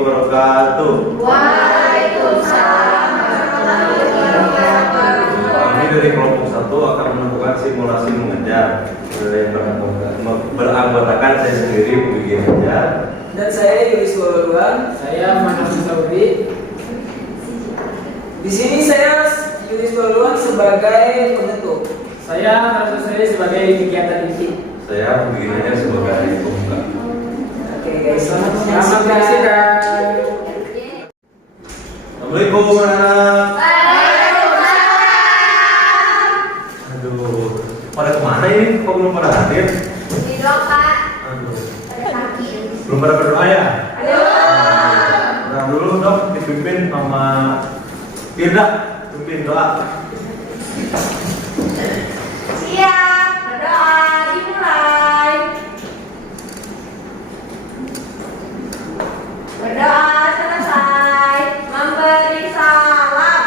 wabarakatuh. Waalaikumsalam warahmatullahi wabarakatuh. Kami dari kelompok 1 akan melakukan simulasi mengajar yang beranggotakan saya sendiri, Budi Hajar, dan saya Yulis Waluan. Saya Manaf Saudi. Di sini saya Yulis Waluan sebagai penentu. Saya Harus saya sebagai kegiatan inti. saya Budi Hajar sebagai pembuka. Oke guys, selamat Selamat menyaksikan. menyaksikan. Assalamualaikum anak. Waalaikumsalam. Aduh, pada kemana ini? Kok belum pada hadir? Tidur Pak. Aduh, Ada sakit. belum pada berdoa ya? Aduh. Nah dulu dok dipimpin sama Firda, pimpin doa. Siap. Berdoa dimulai. Berdoa selesai. Memberi salam.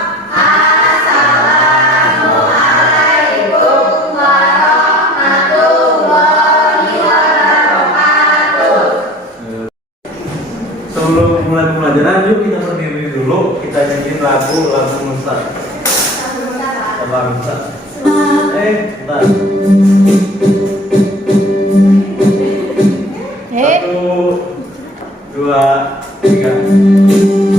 Assalamualaikum warahmatullahi wabarakatuh. Sebelum mulai pembelajaran, yuk kita berdiri dulu, kita nyanyiin lagu Nusa. Lagu Nusa. Bentar. 1, 2, 3.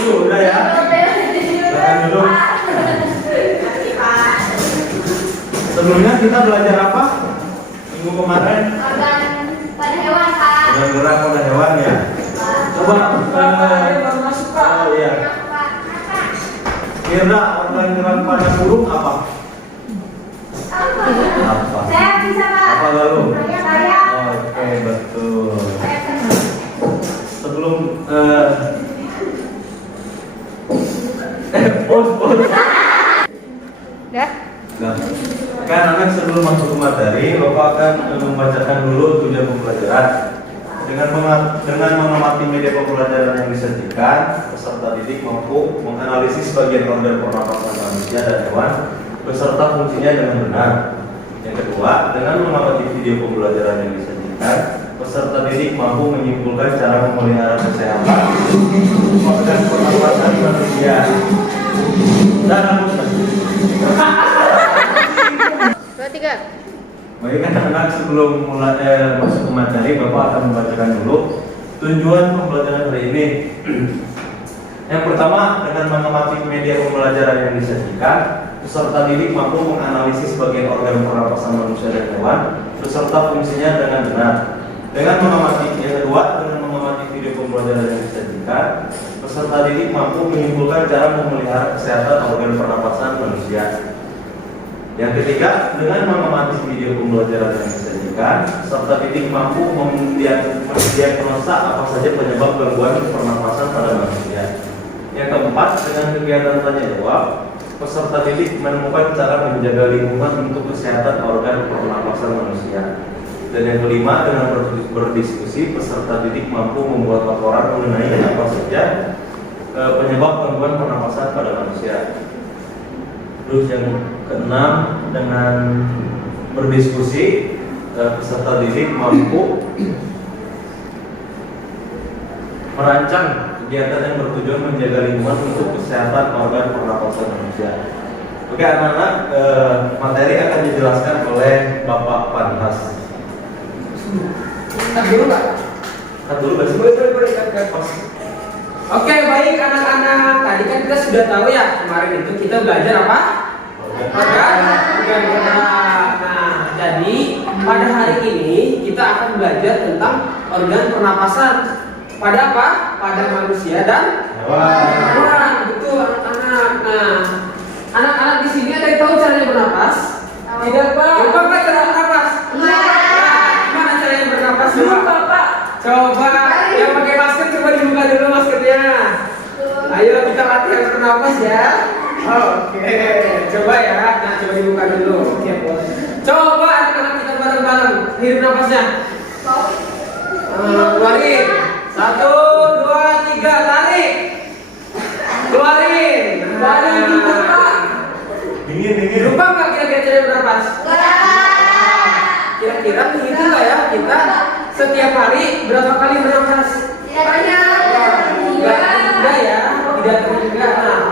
Udah ya. Silakan duduk. Sebelumnya kita belajar apa? Minggu kemarin Organ pada hewan Pak. organ gerak pada hewan ya. Coba Baru masuk Pak. oh iya. Firda, organ gerak pada burung apa? Apa? Saya bisa Pak. Apa lalu? Saya. Oke, betul. Sebelum pos. Dah. Nah, kan anak sebelum masuk ke materi, Bapak akan membacakan dulu tujuan pembelajaran. Dengan mengamati media pembelajaran yang disajikan, peserta didik mampu menganalisis bagian organ pernapasan manusia dan hewan beserta fungsinya dengan benar. Yang kedua, dengan mengamati video pembelajaran yang disajikan, peserta didik mampu menyimpulkan cara memelihara kesehatan organ pernapasan manusia. Dan baik anak-anak, sebelum mulai masuk ke materi, Bapak akan membacakan dulu tujuan pembelajaran hari ini. Yang pertama, dengan mengamati media pembelajaran yang disajikan, peserta didik mampu menganalisis bagian organ pernapasan manusia dan hewan beserta fungsinya dengan benar. Dengan mengamati yang kedua, dengan mengamati video pembelajaran yang disajikan, peserta didik mampu menyimpulkan cara memelihara kesehatan organ pernapasan manusia. Yang ketiga, dengan mengamati video pembelajaran yang disajikan, peserta didik mampu mendiagnosa apa saja penyebab gangguan pernapasan pada manusia. Yang keempat, dengan kegiatan tanya jawab, peserta didik menemukan cara menjaga lingkungan untuk kesehatan organ pernapasan manusia. Dan yang kelima, dengan berdiskusi, peserta didik mampu membuat laporan mengenai apa saja penyebab gangguan pernapasan pada manusia. Terus yang keenam, dengan berdiskusi, peserta didik mampu merancang kegiatan yang bertujuan menjaga lingkungan untuk kesehatan organ pernapasan manusia. Oke anak-anak, materi akan dijelaskan oleh Bapak Panhas. Cut dulu nggak? Cut dulu Bas. Boleh cut. Oke, baik anak-anak. Tadi kan kita sudah tahu ya, kemarin itu kita belajar apa? Organ gerak. Nah, jadi pada hari ini kita akan belajar tentang organ pernapasan. Pada apa? Pada manusia dan hewan. Betul anak-anak. Nah, anak-anak di sini ada yang tahu caranya bernapas? Tidak, Pak. Lupa Pak cara bernapas? Gimana caranya bernapas? Lupa, Pak. Coba yang pakai masker coba dibuka dulu maskernya. Ayo kita latihan bernapas ya. Oke, coba ya. Nah, coba dibuka dulu. Oke, boleh. Coba anak-anak kita bareng-bareng hirup nafasnya. Keluarin. 1, 2, 3, tarik. Keluarin. Tarik gitu, Pak. Dingin. Lupa nggak kira-kira cara bernapas? Kira-kira begitu nggak ya kita setiap hari berapa kali bernapas? Tidak ya, tidak terhingga. Nah,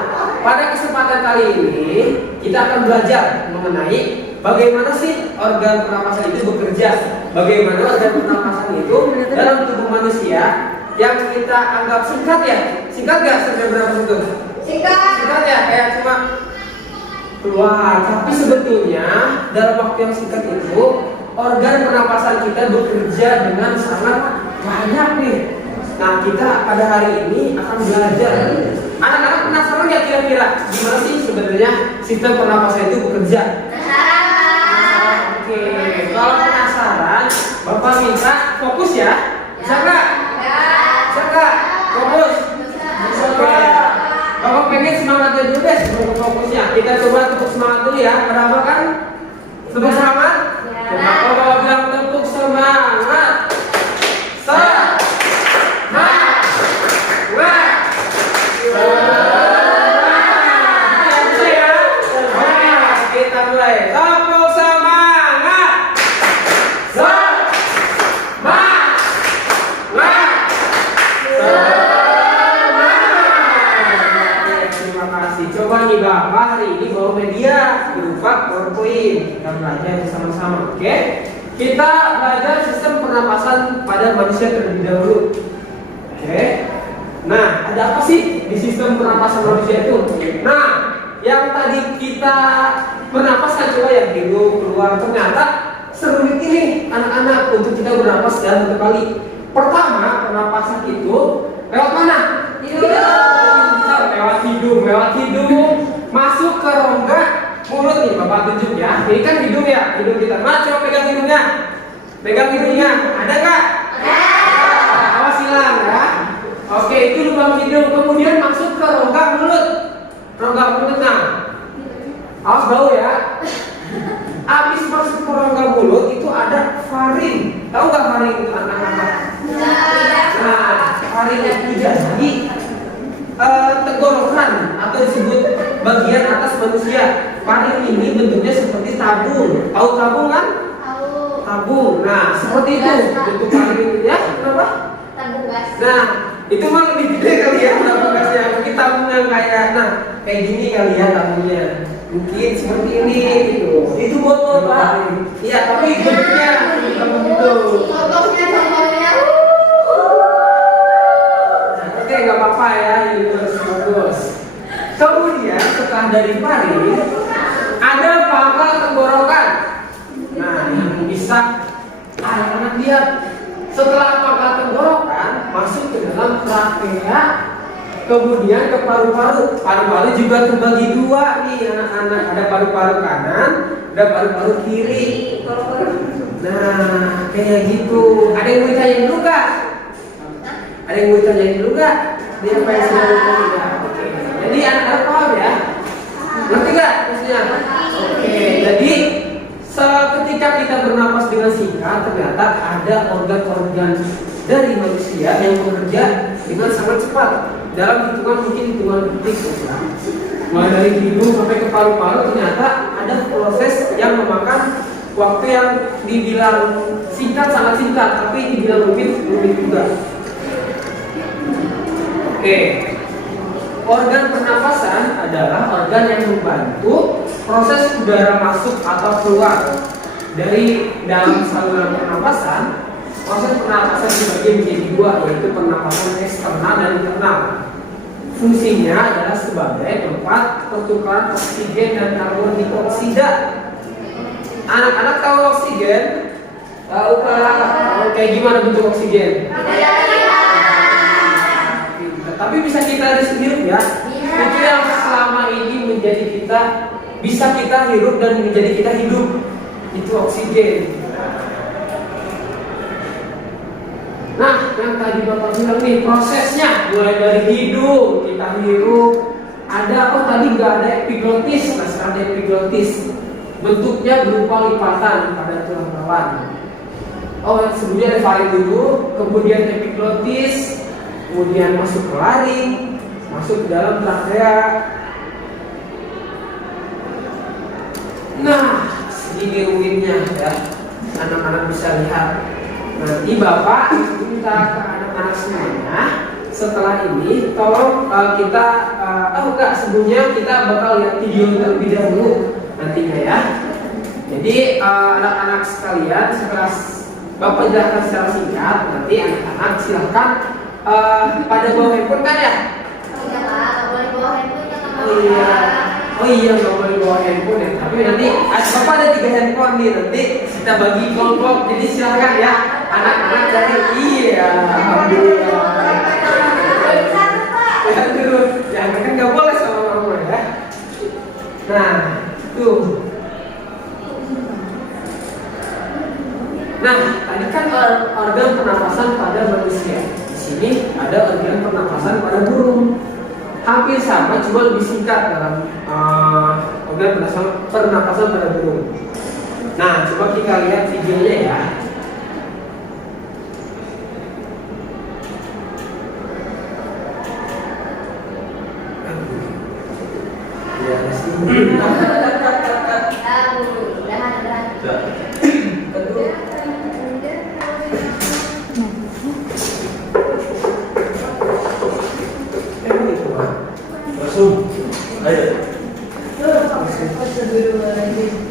pada kesempatan kali ini kita akan belajar mengenai bagaimana sih organ pernapasan itu bekerja, bagaimana organ pernapasan itu dalam tubuh manusia yang kita anggap singkat ya. Singkat nggak sampai bernapas itu? Singkat ya, kayak cuma keluar. Tapi sebetulnya dalam waktu yang singkat itu organ pernapasan kita bekerja dengan sangat banyak nih. Nah, kita pada hari ini akan belajar. Anak-anak penasaran nggak kira-kira gimana sih sebenarnya sistem pernapasan itu bekerja? Oke, kalau penasaran, Bapak minta fokus ya. Bisa nggak? Fokus. Oke. Bapak pengen semangatnya dulu deh sebelum fokusnya. Kita coba tepuk semangat dulu ya. Berapa kan? Tepuk semangat? Coba Bapak bilang tepuk semangat. Kita mulai. Tepuk semangat. Terima kasih. Coba nih Bapak hari ini bawa media berupa PowerPoint. Kita belajar bersama-sama, oke? Kita belajar sistem pernapasan pada manusia terlebih dahulu. Oke. Nah, ada apa sih di sistem pernapasan manusia itu? Nah, yang tadi kita bernapas kan coba yang hidup keluar, ternyata serumit ini anak-anak untuk kita bernapas dalam satu kali. Pertama, pernapasan itu lewat mana? Lewat hidung masuk ke rongga mulut nih. Bapak tunjuk ya. Ini kan hidung ya, hidung kita. Mana coba pegang hidungnya? Ada nggak? Awas hilang ya. Oke, itu lubang hidung. Kemudian masuk ke rongga mulut. Nah, awas bau ya. Habis masuk ke rongga mulut itu ada faring. Tahu nggak faring itu anak-anak? Nah, faring itu jadi tenggorokan atau disebut bagian atas manusia. Faring ini bentuknya seperti tabung. Tahu tabung kan? Tabung. Nah, seperti itu bentuk faring itu ya. Kenapa? Tabung gas. Nah, itu mah lebih gede kali ya tabung gasnya. Mungkin tabung yang kayak gini kali ya tabungnya. Mungkin seperti ini gitu. Itu botol Pak. Iya, tapi bentuknya tabung gitu. Contohnya. Oke, nggak apa-apa ya, ini bagus. Kemudian setelah dari faring ada pangkal tenggorokan. Nah, yang bisa anak-anak lihat. Setelah pangkal tenggorokan masuk ke dalam trakea, kemudian ke paru-paru. Paru-paru juga terbagi dua nih anak-anak. Ada paru-paru kanan, ada paru-paru kiri. Nah, kayak gitu. Ada yang mau ditanyain dulu nggak? Dia pengen sudah. Oke. Jadi anak-anak paham ya? Ngerti nggak maksudnya? Oke. Jadi ketika kita bernapas dengan singkat, ternyata ada organ-organ dari manusia yang bekerja dengan sangat cepat dalam hitungan detik. Mulai dari hidung sampai ke paru-paru, ternyata ada proses yang memakan waktu yang dibilang singkat, sangat singkat, tapi dibilang rumit juga. Oke. Organ pernapasan adalah organ yang membantu proses udara masuk atau keluar dari dalam saluran pernapasan Proses pernapasan dibagi menjadi dua, yaitu pernapasan eksternal dan internal. Fungsinya adalah sebagai tempat pertukaran oksigen dan karbon dioksida. Anak-anak tahu oksigen? Tahu Kak? Kayak gimana bentuk oksigen? Tapi bisa kita hirup ya. Itu yang selama ini menjadi kita, bisa kita hirup dan menjadi kita hidup. Itu oksigen. Nah, yang tadi Bapak bilang nih prosesnya mulai dari hidung kita hirup. Ada tadi nggak ada epiglotis, masih ada epiglotis. Bentuknya berupa lipatan pada tulang rawan. Sebelumnya ada faring dulu, kemudian epiglotis, kemudian masuk ke laring, masuk ke dalam trakea. Nah, segini rumitnya ya, anak-anak bisa lihat. Nanti Bapak minta ke anak-anak semuanya. Setelah ini, tolong kita, Kak, sebelumnya kita bakal lihat video terlebih dahulu nantinya ya. Jadi anak-anak sekalian, setelah Bapak jelaskan secara singkat, nanti anak-anak silahkan pada bawa handphone kan ya? Iya Pak, nggak boleh bawa handphone ya teman-teman. Oh iya, nggak boleh bawa handphone ya. Tapi nanti Bapak ada 3 handphone nih, nanti kita bagi kelompok. Jadi silahkan ya, anak-anak cari. Iya, alhamdulillah. Aduh, yang kan nggak boleh sama orang ya. Nah, tuh. Nah, tadi kan organ pernapasan pada manusia. Di sini ada organ pernapasan pada burung. Hampir sama, cuma lebih singkat dalam organ pernapasan pada burung. Nah, coba kita lihat videonya ya.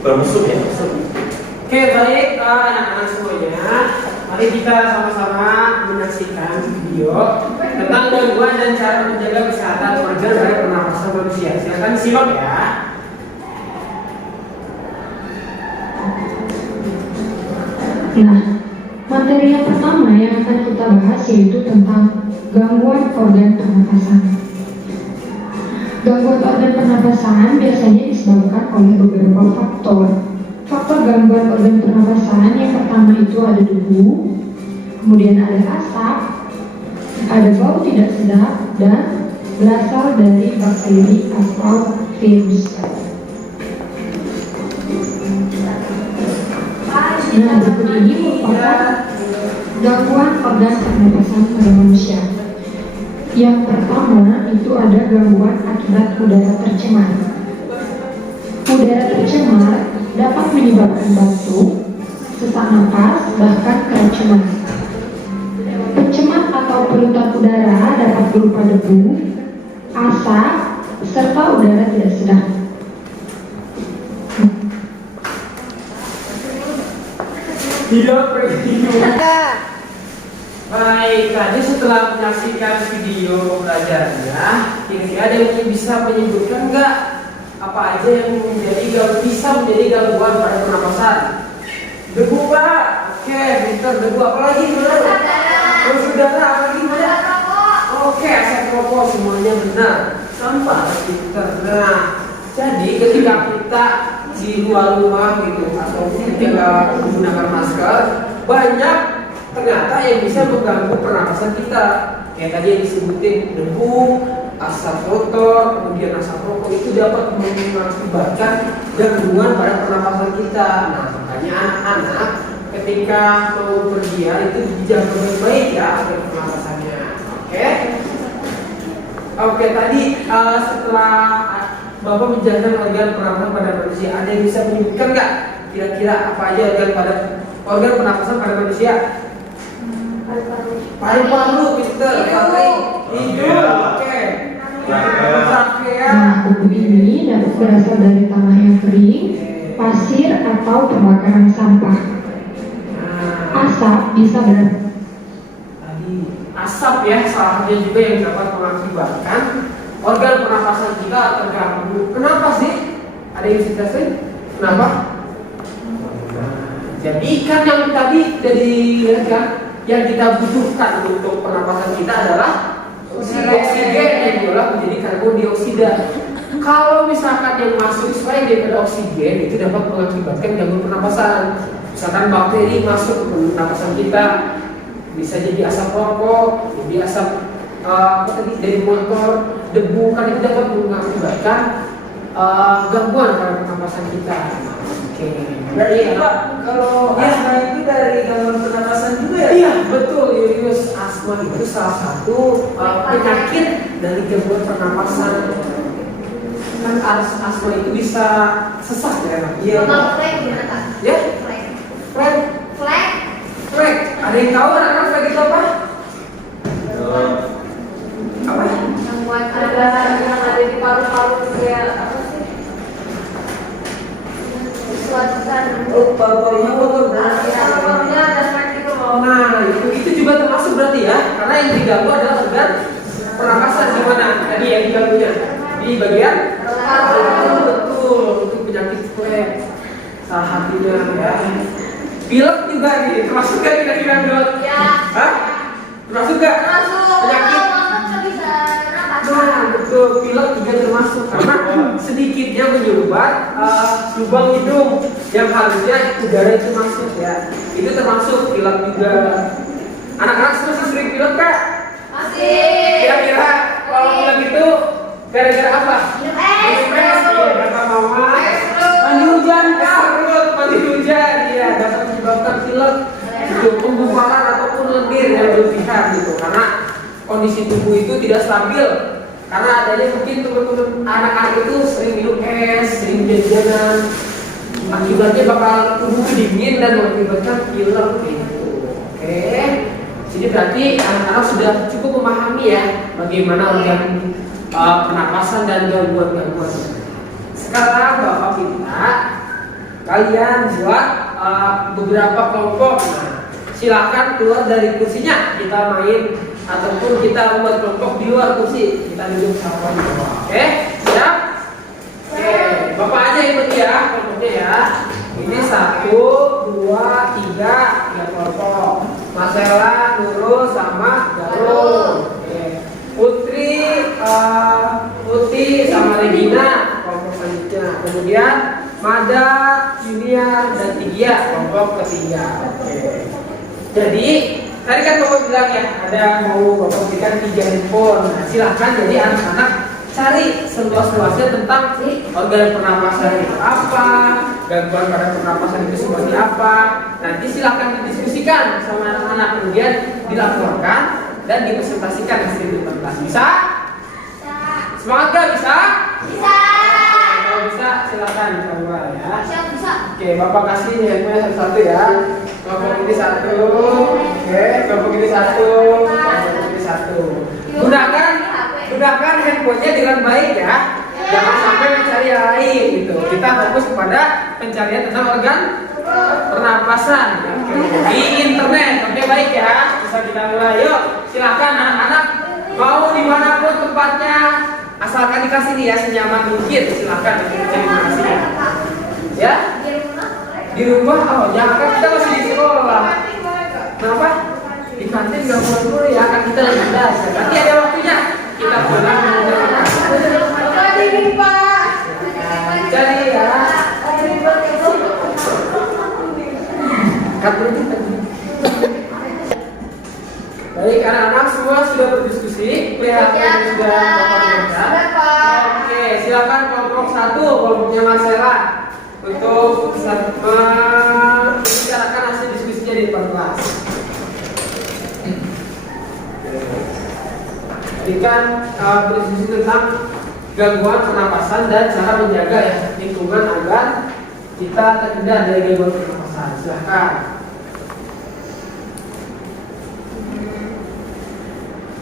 Bermusuh ya? Oke, baik anak-anak semuanya. Mari kita sama-sama menyaksikan video tentang gangguan dan cara menjaga kesehatan organ pada pernapasan manusia. Silakan simak ya. Nah, materi yang pertama yang akan kita bahas yaitu tentang gangguan organ pernapasan. Gangguan organ pernapasan biasanya disebabkan oleh beberapa faktor. Faktor gangguan organ pernapasan yang pertama itu ada debu, kemudian ada asap, ada bau tidak sedap, dan berasal dari bakteri atau virus. Nah, berikut ini merupakan gangguan organ pernapasan pada manusia. Yang pertama itu ada gangguan akibat udara tercemar. Udara tercemar dapat menyebabkan batuk, sesak napas, bahkan keracunan. Pencemar atau polutan udara dapat berupa debu, asap, serta udara tidak sedap. Tidak begitu. Baik, tadi setelah menyaksikan video pembelajarannya, kira-kira ada yang bisa menyebutkan nggak apa aja yang bisa menjadi gangguan pada pernapasan? Debu Pak, oke, pinter debu. Apalagi gimana? Polusi udara, apalagi gimana? Oke, asap rokok, semuanya benar. Sampah, pinter. Nah, jadi ketika kita di luar rumah gitu atau kita menggunakan masker, banyak ternyata yang bisa mengganggu pernapasan kita. Kayak tadi yang disebutin debu, asap motor, kemudian asap rokok itu dapat mengakibatkan gangguan pada pernapasan kita. Nah, makanya anak-anak ketika mau pergian itu dijaga baik-baik ya agar pernapasannya. Oke, tadi setelah Bapak menjelaskan organ pernapasan pada manusia, ada yang bisa menyebutkan nggak kira-kira apa aja organ pernapasan pada manusia? Paru-paru, pinter, hidung, oke. Nah, debu ini dapat berasal dari tanah yang kering, pasir, atau pembakaran sampah. Asap bisa Tadi asap ya, salah satunya juga yang dapat mengakibatkan organ pernapasan kita terganggu. Kenapa sih? Ada yang bisa sih? Kenapa? Jadi kan yang tadi jadi kan, yang kita butuhkan untuk pernapasan kita adalah oksigen yang diolah menjadi karbon dioksida. Kalau misalkan yang masuk selain daripada oksigen itu dapat mengakibatkan gangguan pernapasan. Misalkan bakteri masuk ke pernapasan kita, bisa jadi asap rokok, jadi asap dari motor, debu, kan itu dapat mengakibatkan gangguan pada pernapasan kita. Oke. Berarti Pak, kalau asma itu dari gangguan pernapasan juga ya? Iya betul, Yurius. Asma itu salah satu penyakit dari gangguan pernapasan. Kan asma itu bisa sesak ya? Iya. Kalau flag gimana Kak? Ya? Flag. Flag. Flag. Flag. Ada yang tahu anak-anak flag itu apa? Apa? Yang buat Yang ada di paru-paru kayak apa sih? sesuatu kan. Oh, paru-parunya kotor. Paru-parunya ada flag gitu loh. Nah, itu juga termasuk berarti ya, karena yang diganggu adalah organ pernapasan di mana? Tadi yang diganggunya di bagian paru. Betul, itu penyakit flag. Salah satunya ya. Pilek juga nih, termasuk gak kira-kira pilek? Ya. Hah? Termasuk gak? Masuk. Penyakit. Kalau nggak bisa napas. Nah, betul, pilek juga termasuk karena sedikitnya menyumbat lubang hidung yang harusnya udara itu masuk ya. Itu termasuk pilek juga. Anak-anak sering pilek Kak? Masih. Kira-kira kalau pilek itu gara-gara apa? Minum es. Kata mama. Mandi hujan Kak. Mandi hujan, ya dapat menyebabkan pilek. Itu penggumpalan ataupun lendir yang berlebihan gitu karena kondisi tubuh itu tidak stabil karena adanya mungkin teman-teman anak-anak itu sering minum es, sering jajanan, akibatnya bakal tubuh dingin dan mengakibatkan pilek gitu. Oke, jadi berarti anak-anak sudah cukup memahami ya bagaimana organ pernapasan dan gangguan-gangguan. Sekarang Bapak minta kalian buat beberapa kelompok. Nah, silakan keluar dari kursinya, kita main ataupun kita buat kelompok di luar kursi, kita duduk sama di bawah. Oke, siap? Oke, Bapak aja ikut ya kelompoknya ya. Ini 1, 2, 3 kelompok. Marcella, Nurul sama Darul. Oke. Putri sama Regina kelompok selanjutnya. Kemudian Mada, Junia, dan Tigia kelompok ketiga. Oke. Jadi tadi kan Bapak bilang ya ada mau Bapak berikan 3 handphone. Nah, silahkan jadi anak-anak cari seluas-luasnya tentang organ pernapasan itu apa, gangguan pada pernapasan itu seperti apa. Nanti silahkan didiskusikan sama anak-anak kemudian dilaporkan dan dipresentasikan hasil interpretasi. Bisa? Semangat gak? Bisa? Bisa. Kalau bisa silahkan coba ya. Bisa. Oke, Bapak kasih handphone satu-satu ya. Kelompok ini 1. Oke, kelompok ini 1. Kelompok ini 1. Gunakan handphonenya dengan baik ya. Jangan sampai mencari yang lain gitu. Kita fokus kepada pencarian tentang organ pernapasan. Di internet. Oke, baik ya. Bisa kita mulai. Yuk, silakan anak-anak mau dimanapun tempatnya, asalkan dikasih nih ya senyaman mungkin. Silakan dikasih. Ya. Di rumah, oh jangan kan kita masih di sekolah. Kenapa? Di kantin nggak boleh dulu ya, kan kita lagi belajar. Nanti ada waktunya kita pulang. Jadi Pak. Jadi ya. Baik, anak-anak semua sudah berdiskusi. Kelihatan sudah Bapak dengar. Oke, silakan kelompok 1, kelompoknya Marcella untuk membicarakan hasil diskusinya di depan kelas. Jadi kan berdiskusi tentang gangguan pernapasan dan cara menjaga ya lingkungan agar kita terhindar dari gangguan pernapasan. Silahkan.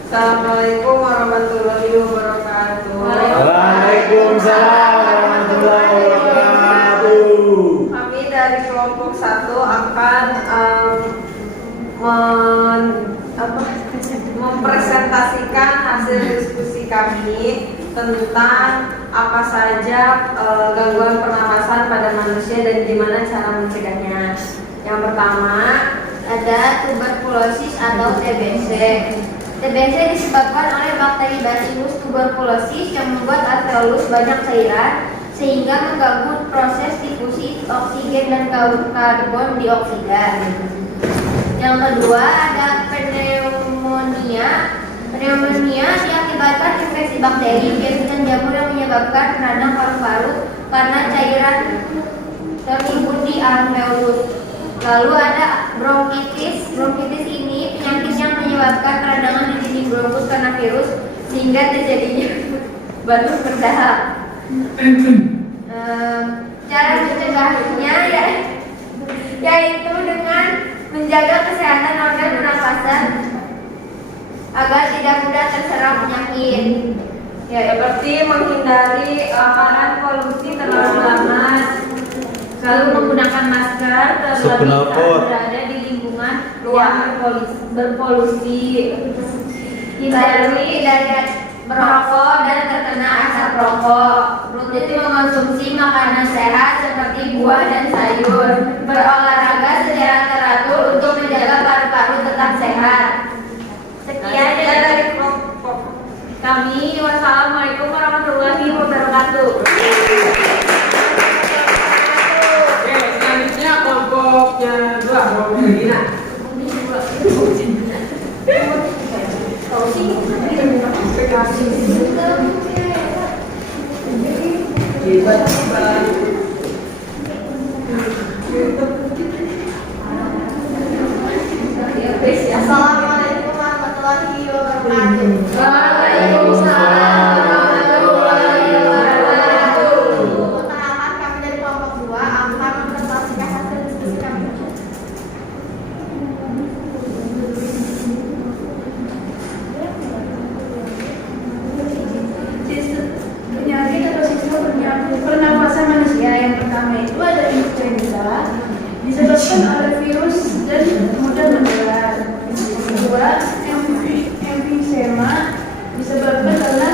Assalamualaikum warahmatullahi wabarakatuh. Waalaikumsalam warahmatullahi wabarakatuh. Kami dari kelompok 1 akan mempresentasikan hasil diskusi kami tentang apa saja gangguan pernapasan pada manusia dan gimana cara mencegahnya. Yang pertama Ada tuberkulosis atau TBC. TBC disebabkan oleh bakteri Bacillus tuberculosis yang membuat alveolus banyak cairan sehingga mengganggu proses difusi oksigen dan karbon dioksida. Yang kedua ada pneumonia. Pneumonia diakibatkan infeksi bakteri, virus dan jamur yang menyebabkan radang paru-paru karena cairan tertimbun di alveolus. Lalu ada bronkitis. Bronkitis ini penyakit yang menyebabkan peradangan di dinding bronkus karena virus sehingga terjadinya batuk berdahak. Cara mencegahnya yaitu dengan menjaga kesehatan organ pernapasan agar tidak mudah terserang penyakit. ya, seperti menghindari makanan polusi terlalu lama, selalu menggunakan masker terlebih saat berada di lingkungan yang berpolusi, hindari merokok dan terkena asap rokok, rutin mengonsumsi makanan sehat seperti buah dan sayur, berolahraga secara teratur untuk menjaga paru-paru tetap sehat. Sekian dari kelompok kami. Wassalamualaikum warahmatullahi wabarakatuh. Oke, selanjutnya kelompoknya 2, kelompok Regina. Assalamualaikum warahmatullahi wabarakatuh. Waalaikumsalam warahmatullahi wabarakatuh. Perkenalkan kami dari kelompok 2 akan mempresentasikan hasil diskusi kami. Penyakit atau sistem pernapasan manusia yang pertama itu ada influenza disebabkan oleh virus dan mudah menular. Kedua, emfisema disebabkan karena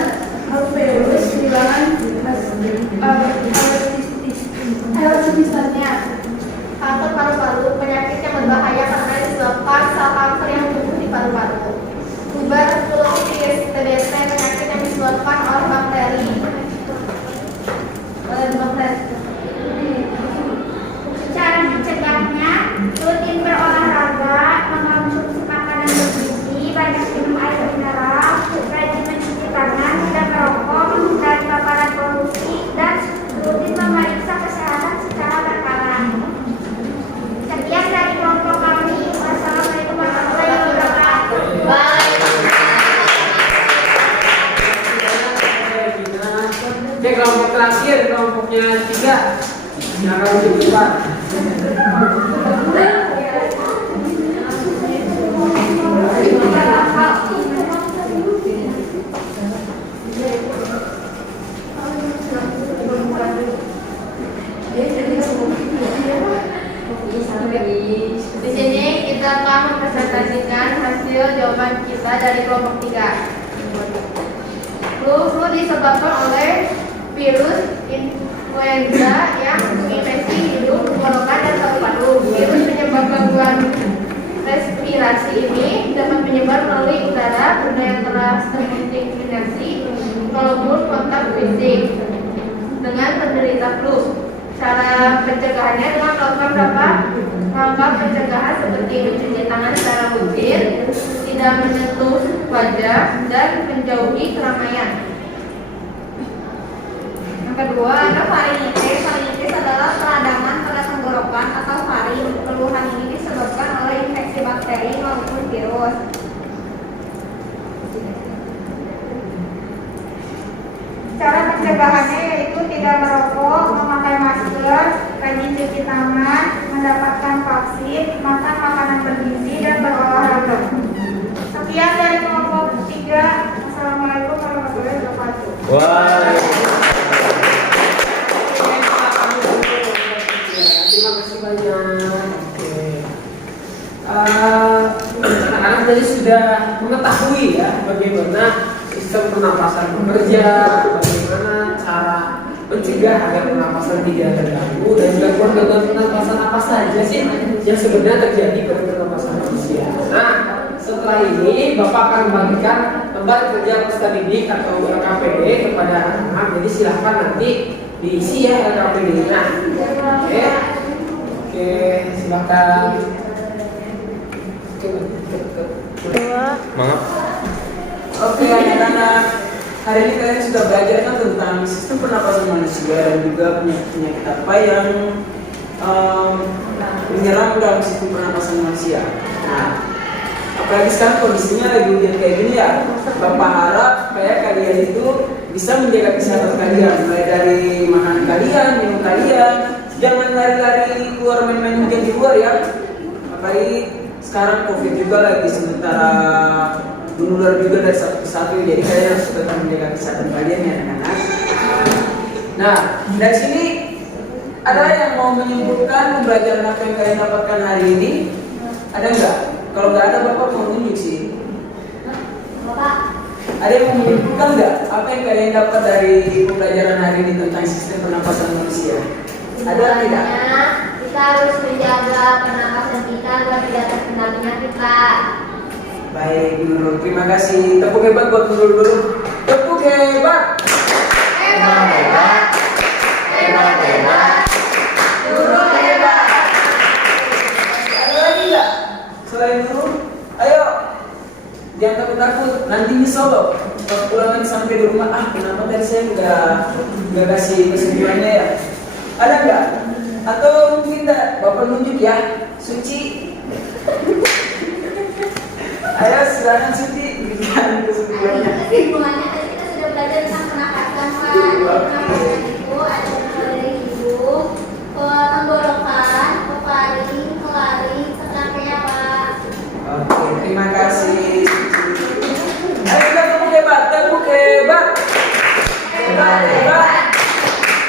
alveolus kehilangan elastisitasnya. Kanker paru-paru, penyakit yang berbahaya karena disebabkan sel kanker yang tumbuh di paru-paru. Tuberkulosis, TBC, penyakit yang disebabkan oleh bakteri. Cara mencegahnya, rutin berolahraga, mengonsumsi makanan bergizi, banyak minum air mineral, rajin mencuci tangan, tidak merokok, menghindari paparan polusi, dan rutin memeriksa kesehatan secara berkala. Sekian dari kelompok kami. Wassalamualaikum warahmatullahi wabarakatuh. Oke, kelompok terakhir, kelompoknya 3. Yang akan lebih cepat. Di sini kita akan mempresentasikan hasil jawaban kita dari kelompok 3. Flu disebabkan oleh virus influenza yang menginfeksi hidung, tenggorokan, dan paru-paru. Virus penyebab gangguan respirasi ini dapat menyebar melalui udara yang telah terinfeksi walaupun kontak fisik dengan penderita flu. Cara pencegahannya dengan melakukan beberapa langkah pencegahan seperti mencuci tangan secara rutin, tidak menyentuh wajah, dan menjauhi keramaian. Yang kedua ada faringitis. Faringitis adalah peradangan pada tenggorokan atau faring. Keluhan ini disebabkan oleh infeksi bakteri maupun virus. Cara pencegahannya yaitu tidak merokok, memakai masker, rajin cuci tangan, mendapatkan vaksin, makan makanan bergizi, dan berolahraga. Sekian dari kelompok 3. Assalamualaikum warahmatullahi wabarakatuh. Terima kasih banyak. Oke. jadi sudah mengetahui ya bagaimana sistem pernapasan bekerja, bagaimana cara mencegah agar pernapasan tidak terganggu, dan gangguan pernapasan apa saja sih yang sebenarnya terjadi pada pernapasan manusia. Nah, setelah ini Bapak akan membagikan lembar kerja peserta didik atau LKPD kepada anak-anak. Jadi silahkan nanti diisi ya LKPD-nya. Oke, silakan. Semangat. Oke anak-anak, hari ini kalian sudah belajar kan tentang sistem pernapasan manusia dan juga penyakit-penyakit apa yang menyerang dalam sistem pernapasan manusia. Nah, apalagi sekarang kondisinya lagi hujan kayak gini ya, Bapak harap supaya kalian itu bisa menjaga kesehatan kalian, mulai dari makan kalian, minum kalian, jangan lari-lari keluar main-main hujan di luar ya. Apalagi sekarang COVID juga lagi sementara menular juga dari satu ke satu, jadi kalian harus tetap menjaga kesehatan kalian ya anak-anak. Nah, dari sini ada yang mau menyimpulkan pembelajaran apa yang kalian dapatkan hari ini? Ada nggak? Kalau nggak ada, Bapak mau tunjuk sih. Bapak, Ada yang mau menyimpulkan nggak apa yang kalian dapat dari pembelajaran hari ini tentang sistem pernapasan manusia? Ada tidak? kita harus menjaga pernapasan kita agar tidak terkena penyakit, Pak. Baik, Nurul. Terima kasih. Tepuk hebat buat Nurul dulu. Tepuk hebat. Hebat, hebat. Hebat, hebat. Nurul hebat. Ada lagi nggak? Selain Nurul, ayo. Jangan takut-takut. Nanti nyesel loh. Pas pulang nanti sampai di rumah, kenapa tadi saya nggak kasih kesimpulannya ya? Ada nggak? Atau mungkin nggak? Bapak nunjuk ya. Suci. Ayo silakan Suci, berikan kesimpulannya. Kesimpulannya tadi kita sudah belajar tentang pernapasan, Pak. Pernapasan itu ada dari hidung, ke tenggorokan, ke paru, ke lari, ke trachea, Pak. Oke, terima kasih. Ayo kita tepuk hebat, tepuk hebat. Hebat, hebat.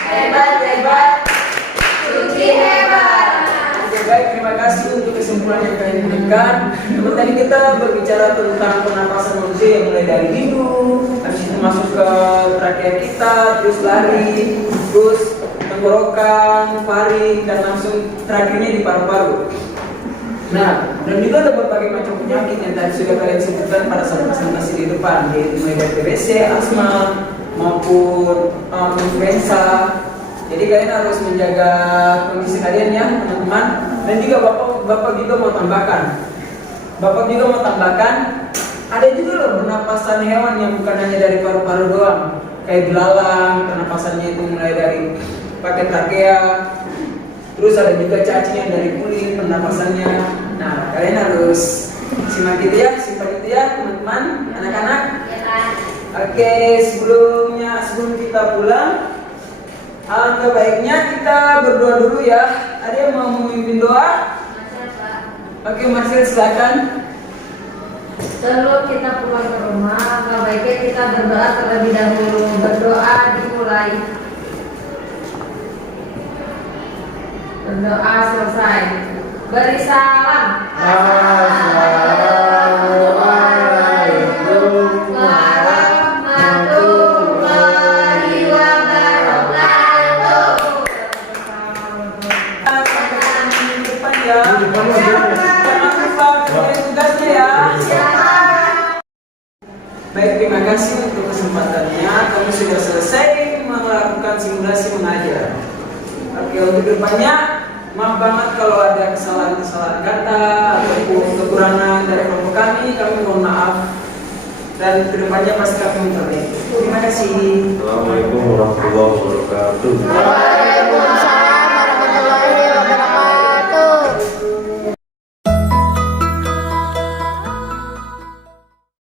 Hebat, hebat. Suci hebat. Oke, baik, terima kasih untuk kesimpulan yang kalian berikan. Tadi kita berbicara tentang pernapasan manusia yang mulai dari hidung, habis itu masuk ke trakea kita, terus lari, terus tenggorokan, faring, dan langsung terakhirnya di paru-paru. Nah, dan juga ada berbagai macam penyakit yang tadi sudah kalian sebutkan pada saat presentasi di depan, yaitu mulai dari TBC, asma, maupun influenza. Jadi kalian harus menjaga kondisi kalian ya teman-teman. Dan juga Bapak juga mau tambahkan, ada juga loh pernapasan hewan yang bukan hanya dari paru-paru doang, kayak belalang, pernapasannya itu mulai dari pakai trakea. Terus ada juga cacing yang dari kulit pernapasannya. Nah, kalian harus simak itu ya, simpan itu ya teman-teman, anak-anak. Ya, Pak. Oke, sebelum kita pulang, alangkah baiknya kita berdoa dulu ya. Ada yang mau memimpin doa? Masuk, Pak. Oke, Marcel silakan. Sebelum kita pulang ke rumah, alangkah baiknya kita berdoa terlebih dahulu. Berdoa dimulai. Berdoa selesai. Beri salam. Assalamualaikum warahmatullahi wabarakatuh. Sampai minggu depan ya. Jangan lupa kerjain tugasnya ya. Baik, terima kasih untuk kesempatannya. Kamu sudah selesai melakukan simulasi mengajar. Oke, untuk depannya, maaf banget kalau ada kesalahan-kesalahan kata ataupun kekurangan dari kelompok kami mohon maaf. Dan kedepannya pasti kami memperbaiki. Terima kasih. Assalamualaikum warahmatullahi wabarakatuh.